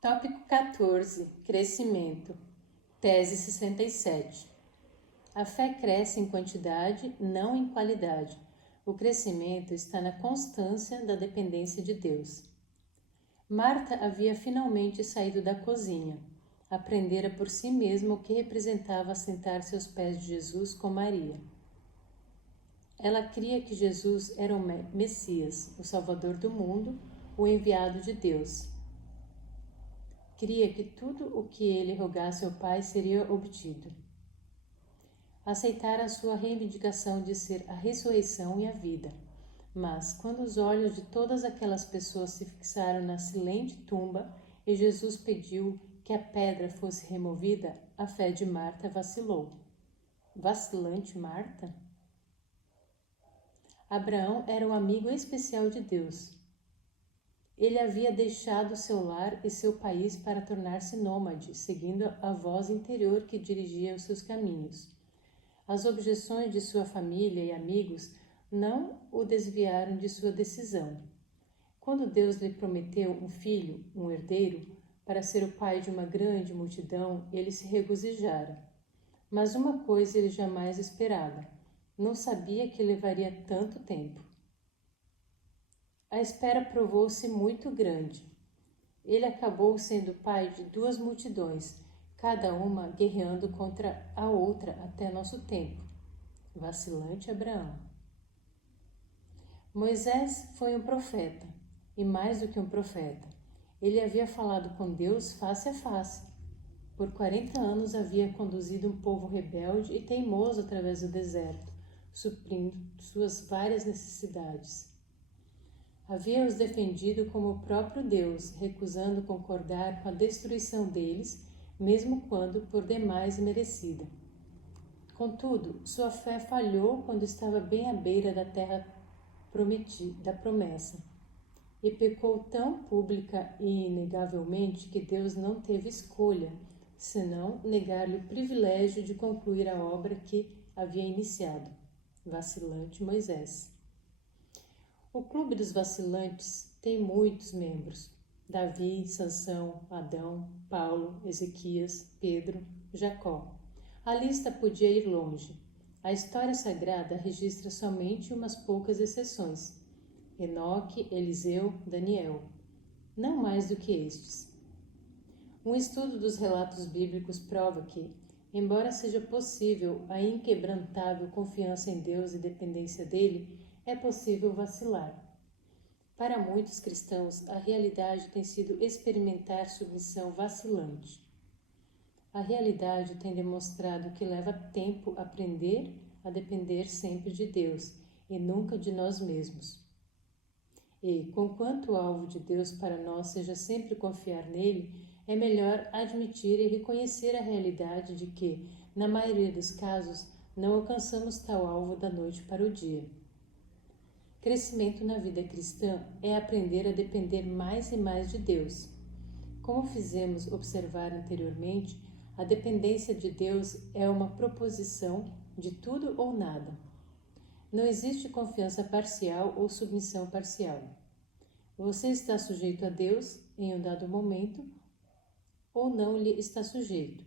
Tópico 14. Crescimento. Tese 67. A fé cresce em quantidade, não em qualidade. O crescimento está na constância da dependência de Deus. Marta havia finalmente saído da cozinha. Aprendera por si mesma o que representava sentar-se aos pés de Jesus com Maria. Ela cria que Jesus era o Messias, o Salvador do mundo, o enviado de Deus. Cria que tudo o que ele rogasse ao Pai seria obtido. Aceitara a sua reivindicação de ser a ressurreição e a vida. Mas, quando os olhos de todas aquelas pessoas se fixaram na silente tumba e Jesus pediu que a pedra fosse removida, a fé de Marta vacilou. Vacilante Marta? Abraão era um amigo especial de Deus. Ele havia deixado seu lar e seu país para tornar-se nômade, seguindo a voz interior que dirigia os seus caminhos. As objeções de sua família e amigos não o desviaram de sua decisão. Quando Deus lhe prometeu um filho, um herdeiro, para ser o pai de uma grande multidão, ele se regozijara. Mas uma coisa ele jamais esperava. Não sabia que levaria tanto tempo. A espera provou-se muito grande. Ele acabou sendo pai de duas multidões, cada uma guerreando contra a outra até nosso tempo. Vacilante Abraão. Moisés foi um profeta, e mais do que um profeta. Ele havia falado com Deus face a face. Por 40 anos havia conduzido um povo rebelde e teimoso através do deserto, suprindo suas várias necessidades. Havia-os defendido como o próprio Deus, recusando concordar com a destruição deles, mesmo quando por demais merecida. Contudo, sua fé falhou quando estava bem à beira da terra da promessa, e pecou tão pública e inegavelmente que Deus não teve escolha, senão negar-lhe o privilégio de concluir a obra que havia iniciado. Vacilante Moisés. O Clube dos Vacilantes tem muitos membros: Davi, Sansão, Adão, Paulo, Ezequias, Pedro, Jacó. A lista podia ir longe. A história sagrada registra somente umas poucas exceções: Enoque, Eliseu, Daniel. Não mais do que estes. Um estudo dos relatos bíblicos prova que, embora seja possível a inquebrantável confiança em Deus e dependência dele, é possível vacilar. Para muitos cristãos, a realidade tem sido experimentar submissão vacilante. A realidade tem demonstrado que leva tempo aprender a depender sempre de Deus e nunca de nós mesmos. E, conquanto o alvo de Deus para nós seja sempre confiar nele, é melhor admitir e reconhecer a realidade de que, na maioria dos casos, não alcançamos tal alvo da noite para o dia. Crescimento na vida cristã é aprender a depender mais e mais de Deus. Como fizemos observar anteriormente, a dependência de Deus é uma proposição de tudo ou nada. Não existe confiança parcial ou submissão parcial. Você está sujeito a Deus em um dado momento ou não lhe está sujeito,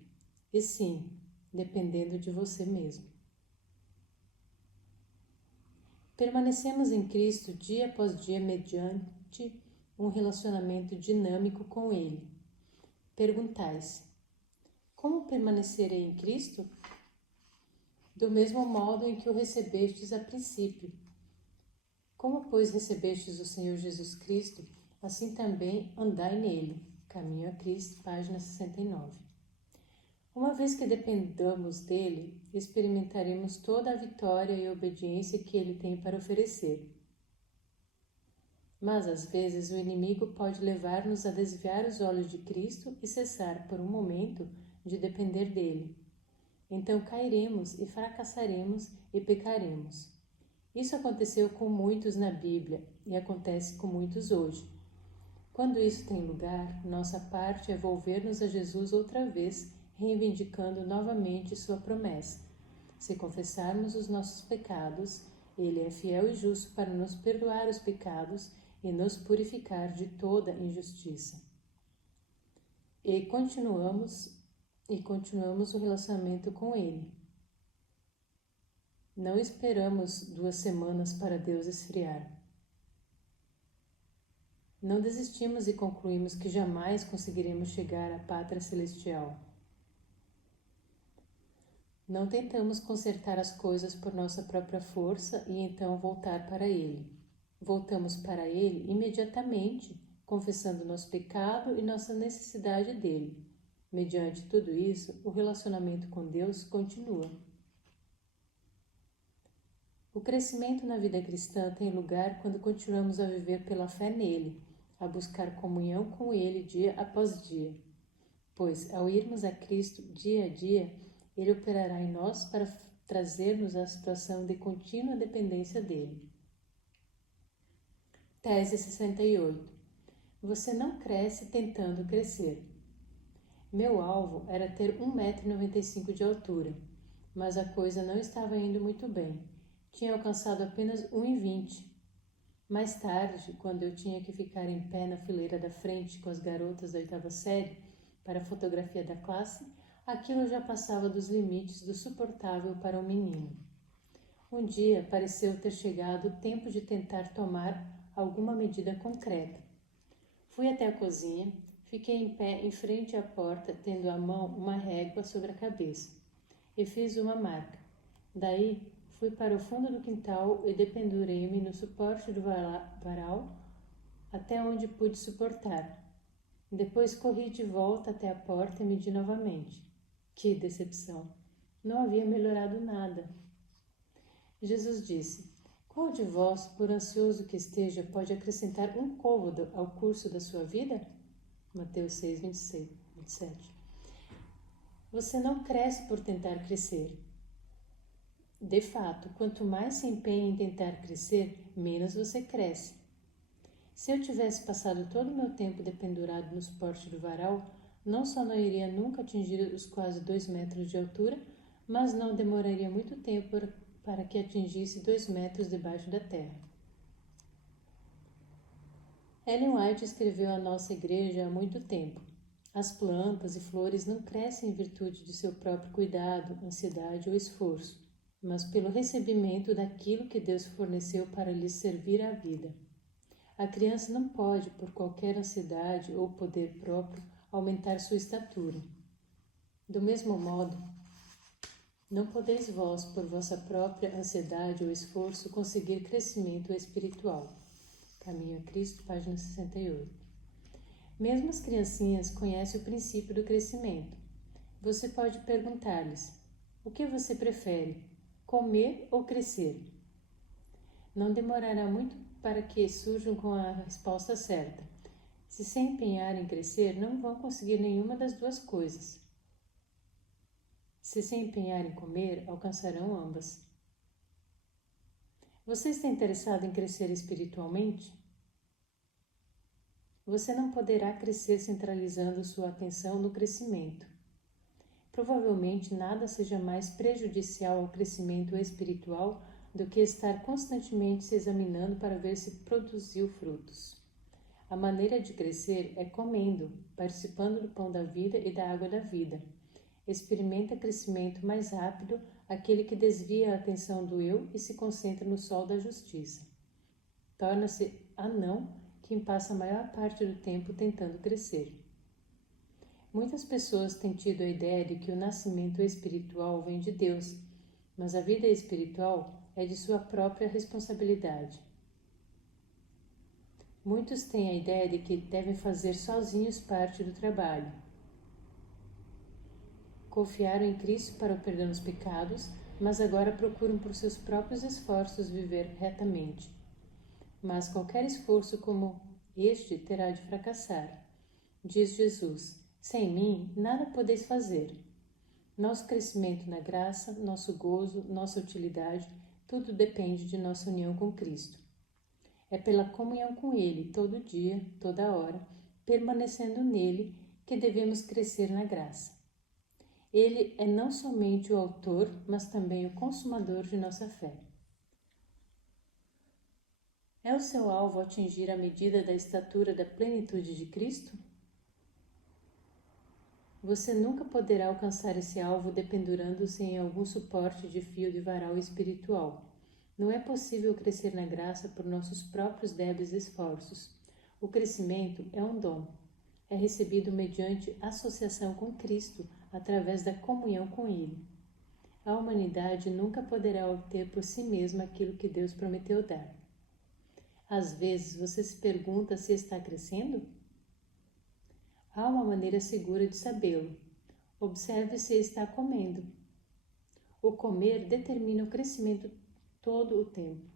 e sim, dependendo de você mesmo. Permanecemos em Cristo dia após dia mediante um relacionamento dinâmico com Ele. Perguntais: como permanecerei em Cristo? Do mesmo modo em que o recebestes a princípio. Como, pois, recebestes o Senhor Jesus Cristo, assim também andai nele. Caminho a Cristo, página 69. Uma vez que dependamos dele, experimentaremos toda a vitória e obediência que ele tem para oferecer. Mas, às vezes, o inimigo pode levar-nos a desviar os olhos de Cristo e cessar, por um momento, de depender dele. Então cairemos e fracassaremos e pecaremos. Isso aconteceu com muitos na Bíblia e acontece com muitos hoje. Quando isso tem lugar, nossa parte é volver-nos a Jesus outra vez, reivindicando novamente sua promessa. Se confessarmos os nossos pecados, ele é fiel e justo para nos perdoar os pecados e nos purificar de toda injustiça. e continuamos o relacionamento com Ele. Não esperamos 2 semanas para Deus esfriar. Não desistimos e concluímos que jamais conseguiremos chegar à pátria celestial. Não tentamos consertar as coisas por nossa própria força e então voltar para Ele. Voltamos para Ele imediatamente, confessando nosso pecado e nossa necessidade dele. Mediante tudo isso, o relacionamento com Deus continua. O crescimento na vida cristã tem lugar quando continuamos a viver pela fé nele, a buscar comunhão com ele dia após dia. Pois, ao irmos a Cristo dia a dia, ele operará em nós para trazer-nos à situação de contínua dependência dele. Tese 68. Você não cresce tentando crescer. Meu alvo era ter 1,95 m de altura, mas a coisa não estava indo muito bem. Tinha alcançado apenas 1,20 m. Mais tarde, quando eu tinha que ficar em pé na fileira da frente com as garotas da 8ª série para a fotografia da classe, aquilo já passava dos limites do suportável para um menino. Um dia pareceu ter chegado o tempo de tentar tomar alguma medida concreta. Fui até a cozinha, fiquei em pé em frente à porta, tendo à mão uma régua sobre a cabeça, e fiz uma marca. Daí, fui para o fundo do quintal e dependurei-me no suporte do varal até onde pude suportar. Depois corri de volta até a porta e medi novamente. Que decepção! Não havia melhorado nada. Jesus disse: qual de vós, por ansioso que esteja, pode acrescentar um côvado ao curso da sua vida? Mateus 6, 26, 27. Você não cresce por tentar crescer. De fato, quanto mais se empenha em tentar crescer, menos você cresce. Se eu tivesse passado todo o meu tempo dependurado no suporte do varal, não só não iria nunca atingir os quase 2 metros de altura, mas não demoraria muito tempo para que atingisse 2 metros debaixo da terra. Ellen White escreveu à nossa igreja há muito tempo. As plantas e flores não crescem em virtude de seu próprio cuidado, ansiedade ou esforço, mas pelo recebimento daquilo que Deus forneceu para lhes servir à vida. A criança não pode, por qualquer ansiedade ou poder próprio, aumentar sua estatura. Do mesmo modo, não podeis vós, por vossa própria ansiedade ou esforço, conseguir crescimento espiritual. Caminho a Cristo, página 68. Mesmo as criancinhas conhecem o princípio do crescimento. Você pode perguntar-lhes: o que você prefere, comer ou crescer? Não demorará muito para que surjam com a resposta certa. Se se empenharem em crescer, não vão conseguir nenhuma das duas coisas. Se empenharem em comer, alcançarão ambas. Você está interessado em crescer espiritualmente? Você não poderá crescer centralizando sua atenção no crescimento. Provavelmente nada seja mais prejudicial ao crescimento espiritual do que estar constantemente se examinando para ver se produziu frutos. A maneira de crescer é comendo, participando do pão da vida e da água da vida. Experimenta crescimento mais rápido aquele que desvia a atenção do eu e se concentra no sol da justiça. Torna-se anão quem passa a maior parte do tempo tentando crescer. Muitas pessoas têm tido a ideia de que o nascimento espiritual vem de Deus, mas a vida espiritual é de sua própria responsabilidade. Muitos têm a ideia de que devem fazer sozinhos parte do trabalho. Confiaram em Cristo para o perdão dos pecados, mas agora procuram por seus próprios esforços viver retamente. Mas qualquer esforço como este terá de fracassar. Diz Jesus: sem mim, nada podeis fazer. Nosso crescimento na graça, nosso gozo, nossa utilidade, tudo depende de nossa união com Cristo. É pela comunhão com Ele, todo dia, toda hora, permanecendo nele, que devemos crescer na graça. Ele é não somente o autor, mas também o consumador de nossa fé. É o seu alvo atingir a medida da estatura da plenitude de Cristo? Você nunca poderá alcançar esse alvo dependurando-se em algum suporte de fio de varal espiritual. Não é possível crescer na graça por nossos próprios débeis esforços. O crescimento é um dom. É recebido mediante associação com Cristo, através da comunhão com Ele. A humanidade nunca poderá obter por si mesma aquilo que Deus prometeu dar. Às vezes você se pergunta se está crescendo? Há uma maneira segura de sabê-lo. Observe se está comendo. O comer determina o crescimento todo o tempo.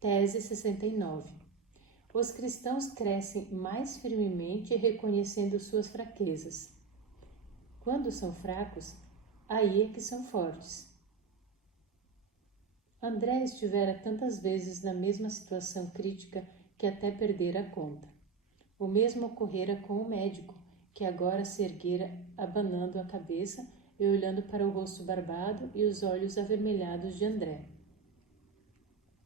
Tese 69. Os cristãos crescem mais firmemente reconhecendo suas fraquezas. Quando são fracos, aí é que são fortes. André estivera tantas vezes na mesma situação crítica que até perdera a conta. O mesmo ocorrera com o médico, que agora se erguera abanando a cabeça e olhando para o rosto barbado e os olhos avermelhados de André.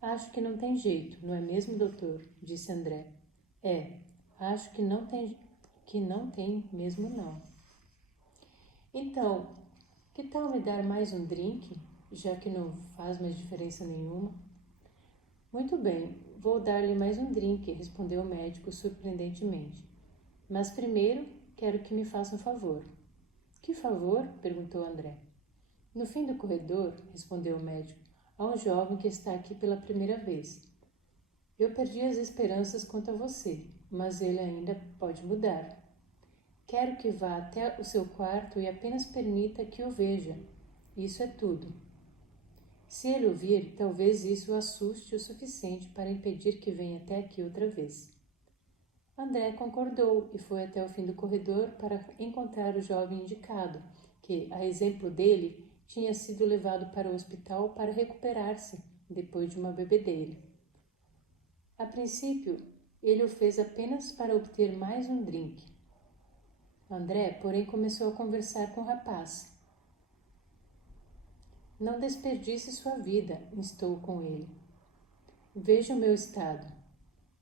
Acho que não tem jeito, não é mesmo, doutor? Disse André. Acho que não tem mesmo não. Então, que tal me dar mais um drink, já que não faz mais diferença nenhuma? Muito bem, vou dar-lhe mais um drink, respondeu o médico surpreendentemente. Mas primeiro quero que me faça um favor. Que favor? Perguntou André. No fim do corredor, respondeu o médico, há um jovem que está aqui pela primeira vez. Eu perdi as esperanças quanto a você, mas ele ainda pode mudar. Quero que vá até o seu quarto e apenas permita que o veja. Isso é tudo. Se ele o vir, talvez isso o assuste o suficiente para impedir que venha até aqui outra vez. André concordou e foi até o fim do corredor para encontrar o jovem indicado, que, a exemplo dele, tinha sido levado para o hospital para recuperar-se depois de uma bebedeira. A princípio, ele o fez apenas para obter mais um drink. André, porém, começou a conversar com o rapaz. Não desperdice sua vida, instou com ele. Veja o meu estado.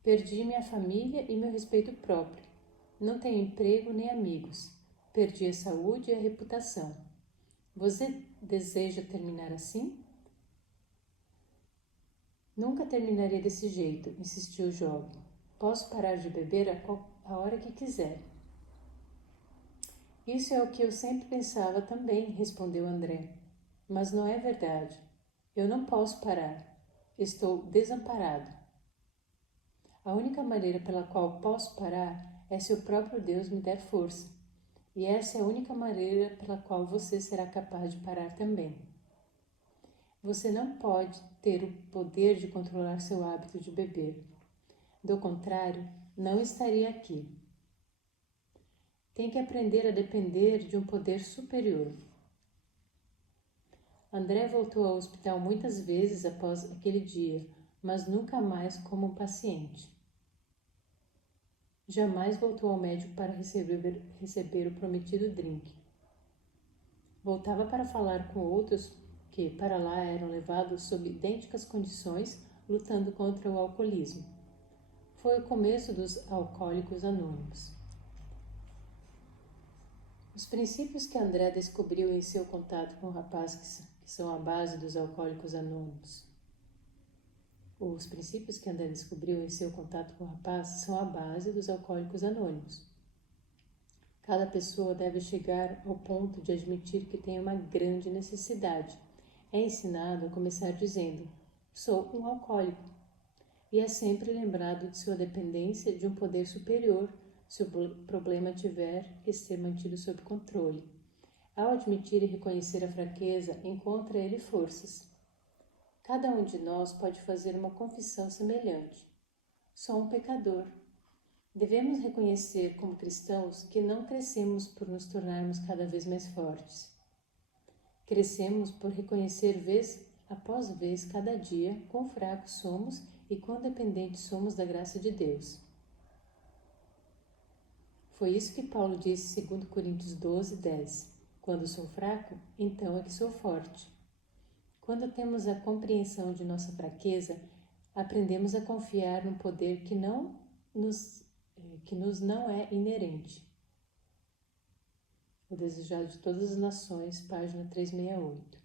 Perdi minha família e meu respeito próprio. Não tenho emprego nem amigos. Perdi a saúde e a reputação. Você deseja terminar assim? Nunca terminarei desse jeito, insistiu o jovem. Posso parar de beber a hora que quiser. Isso é o que eu sempre pensava também, respondeu André. Mas não é verdade. Eu não posso parar. Estou desamparado. A única maneira pela qual posso parar é se o próprio Deus me der força. E essa é a única maneira pela qual você será capaz de parar também. Você não pode ter o poder de controlar seu hábito de beber. Do contrário, não estaria aqui. Tem que aprender a depender de um poder superior. André voltou ao hospital muitas vezes após aquele dia, mas nunca mais como um paciente. Jamais voltou ao médico para receber o prometido drink. Voltava para falar com outros que para lá eram levados sob idênticas condições, lutando contra o alcoolismo. Foi o começo dos Alcoólicos Anônimos. Os princípios que André descobriu em seu contato com o rapaz que são a base dos Alcoólicos Anônimos. Os princípios que André descobriu em seu contato com o rapaz são a base dos Alcoólicos Anônimos. Cada pessoa deve chegar ao ponto de admitir que tem uma grande necessidade. É ensinado a começar dizendo, sou um alcoólico. E é sempre lembrado de sua dependência de um poder superior se o problema tiver que ser mantido sob controle. Ao admitir e reconhecer a fraqueza, encontra ele forças. Cada um de nós pode fazer uma confissão semelhante. Sou um pecador. Devemos reconhecer como cristãos que não crescemos por nos tornarmos cada vez mais fortes. Crescemos por reconhecer vez após vez, cada dia, quão fracos somos e quão dependentes somos da graça de Deus. Foi isso que Paulo disse em 2 Coríntios 12, 10. Quando sou fraco, então é que sou forte. Quando temos a compreensão de nossa fraqueza, aprendemos a confiar no poder que que nos não é inerente. O Desejado de Todas as Nações, página 368.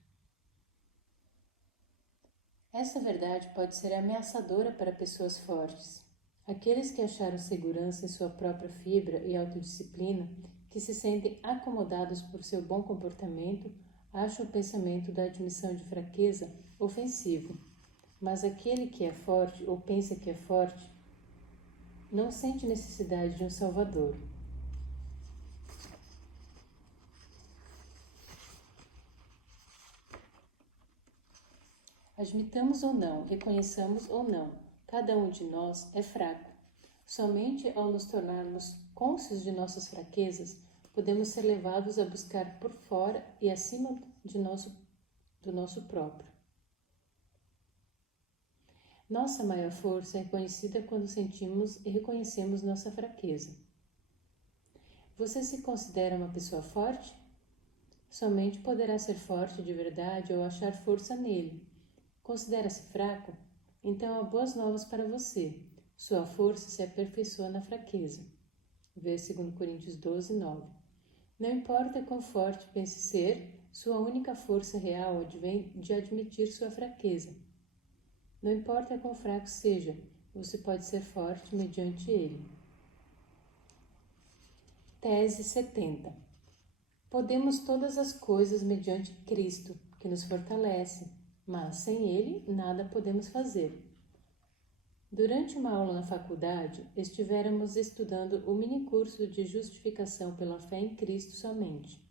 Essa verdade pode ser ameaçadora para pessoas fortes. Aqueles que acharam segurança em sua própria fibra e autodisciplina, que se sentem acomodados por seu bom comportamento, acham o pensamento da admissão de fraqueza ofensivo. Mas aquele que é forte ou pensa que é forte não sente necessidade de um salvador. Admitamos ou não, reconheçamos ou não, cada um de nós é fraco. Somente ao nos tornarmos cônscios de nossas fraquezas, podemos ser levados a buscar por fora e acima do nosso próprio. Nossa maior força é reconhecida quando sentimos e reconhecemos nossa fraqueza. Você se considera uma pessoa forte? Somente poderá ser forte de verdade ao achar força nele. Considera-se fraco? Então há boas novas para você. Sua força se aperfeiçoa na fraqueza. Vê 2 Coríntios 12, 9. Não importa quão forte pense ser, sua única força real advém de admitir sua fraqueza. Não importa quão fraco seja, você pode ser forte mediante ele. Tese 70. Podemos todas as coisas mediante Cristo, que nos fortalece, mas sem ele nada podemos fazer. Durante uma aula na faculdade, estivéramos estudando o minicurso de justificação pela fé em Cristo somente.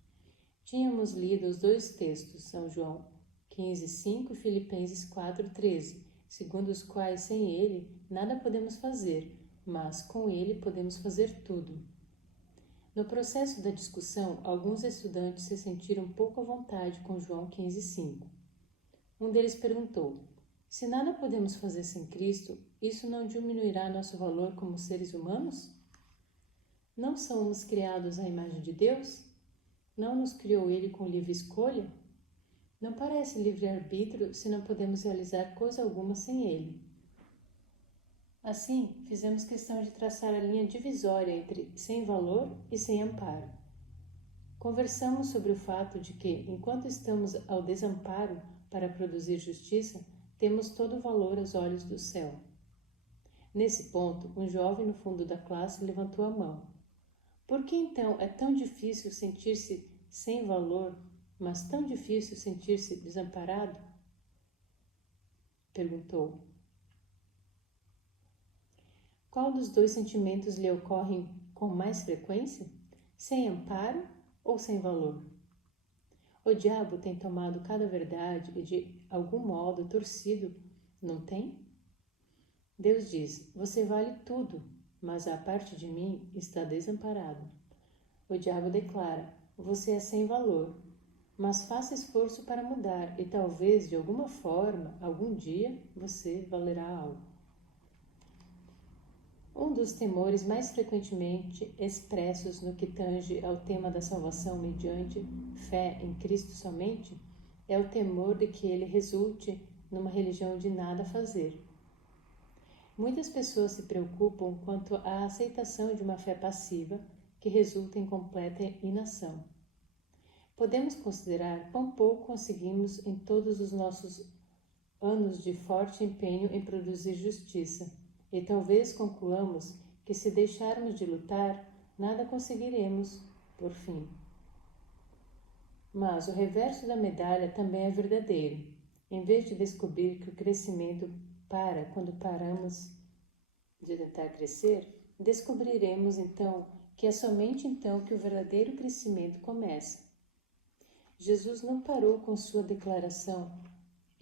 Tínhamos lido os dois textos, São João 15:5 e Filipenses 4:13, segundo os quais sem ele nada podemos fazer, mas com ele podemos fazer tudo. No processo da discussão, alguns estudantes se sentiram pouco à vontade com João 15:5. Um deles perguntou: se nada podemos fazer sem Cristo, isso não diminuirá nosso valor como seres humanos? Não somos criados à imagem de Deus? Não nos criou Ele com livre escolha? Não parece livre-arbítrio se não podemos realizar coisa alguma sem Ele. Assim, fizemos questão de traçar a linha divisória entre sem valor e sem amparo. Conversamos sobre o fato de que, enquanto estamos ao desamparo para produzir justiça, temos todo o valor aos olhos do céu. Nesse ponto, um jovem no fundo da classe levantou a mão. Por que então é tão difícil sentir-se sem valor, mas tão difícil sentir-se desamparado? Perguntou. Qual dos dois sentimentos lhe ocorrem com mais frequência? Sem amparo ou sem valor? O diabo tem tomado cada verdade e de algum modo torcido, não tem? Deus diz: você vale tudo, mas a parte de mim está desamparado. O diabo declara: você é sem valor, mas faça esforço para mudar e talvez, de alguma forma, algum dia, você valerá algo. Um dos temores mais frequentemente expressos no que tange ao tema da salvação mediante fé em Cristo somente é o temor de que ele resulte numa religião de nada fazer. Muitas pessoas se preocupam quanto à aceitação de uma fé passiva que resulta em completa inação. Podemos considerar quão pouco conseguimos em todos os nossos anos de forte empenho em produzir justiça, e talvez concluamos que se deixarmos de lutar, nada conseguiremos, por fim. Mas o reverso da medalha também é verdadeiro. Em vez de descobrir que o crescimento para quando paramos de tentar crescer, descobriremos então que é somente então que o verdadeiro crescimento começa. Jesus não parou com sua declaração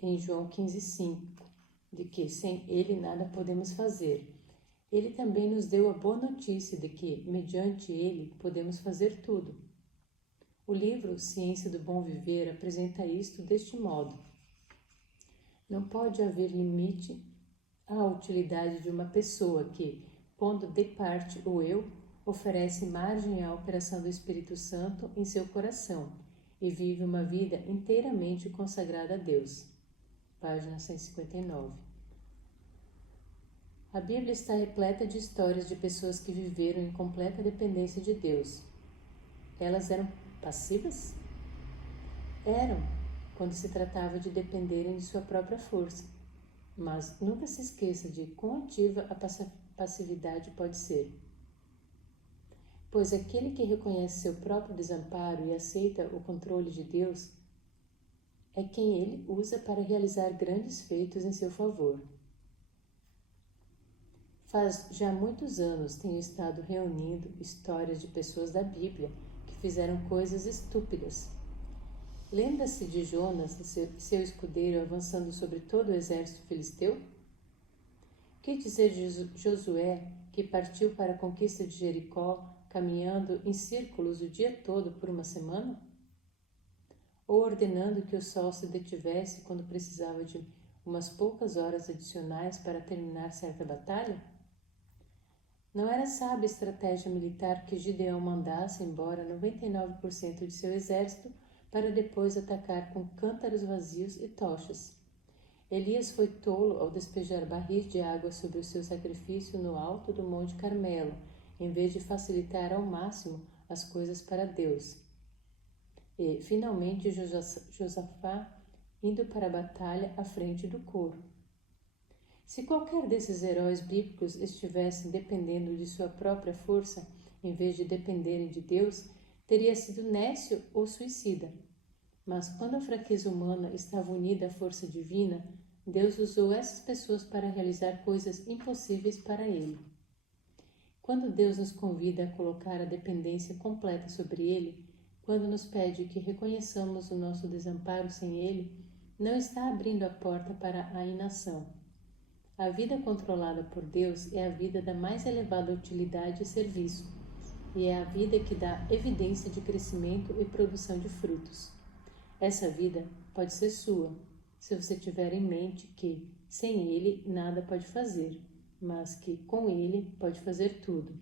em João 15:5, de que sem ele nada podemos fazer. Ele também nos deu a boa notícia de que, mediante ele, podemos fazer tudo. O livro Ciência do Bom Viver apresenta isto deste modo. Não pode haver limite à utilidade de uma pessoa que, pondo de parte o eu, oferece margem à operação do Espírito Santo em seu coração e vive uma vida inteiramente consagrada a Deus. Página 159. A Bíblia está repleta de histórias de pessoas que viveram em completa dependência de Deus. Elas eram passivas? Eram, quando se tratava de dependerem de sua própria força. Mas nunca se esqueça de quão ativa a passividade pode ser. Pois aquele que reconhece seu próprio desamparo e aceita o controle de Deus é quem ele usa para realizar grandes feitos em seu favor. Faz já muitos anos tenho estado reunindo histórias de pessoas da Bíblia que fizeram coisas estúpidas. Lembra-se de Jonas, seu escudeiro, avançando sobre todo o exército filisteu? Que dizer de Josué, que partiu para a conquista de Jericó, caminhando em círculos o dia todo por uma semana? Ou ordenando que o sol se detivesse quando precisava de umas poucas horas adicionais para terminar certa batalha? Não era sábia estratégia militar que Gideão mandasse embora 99% de seu exército para depois atacar com cântaros vazios e tochas. Elias foi tolo ao despejar barris de água sobre o seu sacrifício no alto do Monte Carmelo, em vez de facilitar ao máximo as coisas para Deus. E, finalmente, Josafá indo para a batalha à frente do coro. Se qualquer desses heróis bíblicos estivessem dependendo de sua própria força, em vez de dependerem de Deus, teria sido nécio ou suicida. Mas quando a fraqueza humana estava unida à força divina, Deus usou essas pessoas para realizar coisas impossíveis para Ele. Quando Deus nos convida a colocar a dependência completa sobre Ele, quando nos pede que reconheçamos o nosso desamparo sem Ele, não está abrindo a porta para a inação. A vida controlada por Deus é a vida da mais elevada utilidade e serviço, e é a vida que dá evidência de crescimento e produção de frutos. Essa vida pode ser sua, se você tiver em mente que, sem Ele, nada pode fazer, mas que, com Ele, pode fazer tudo,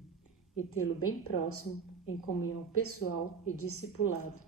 e tê-lo bem próximo, em comunhão pessoal e discipulado.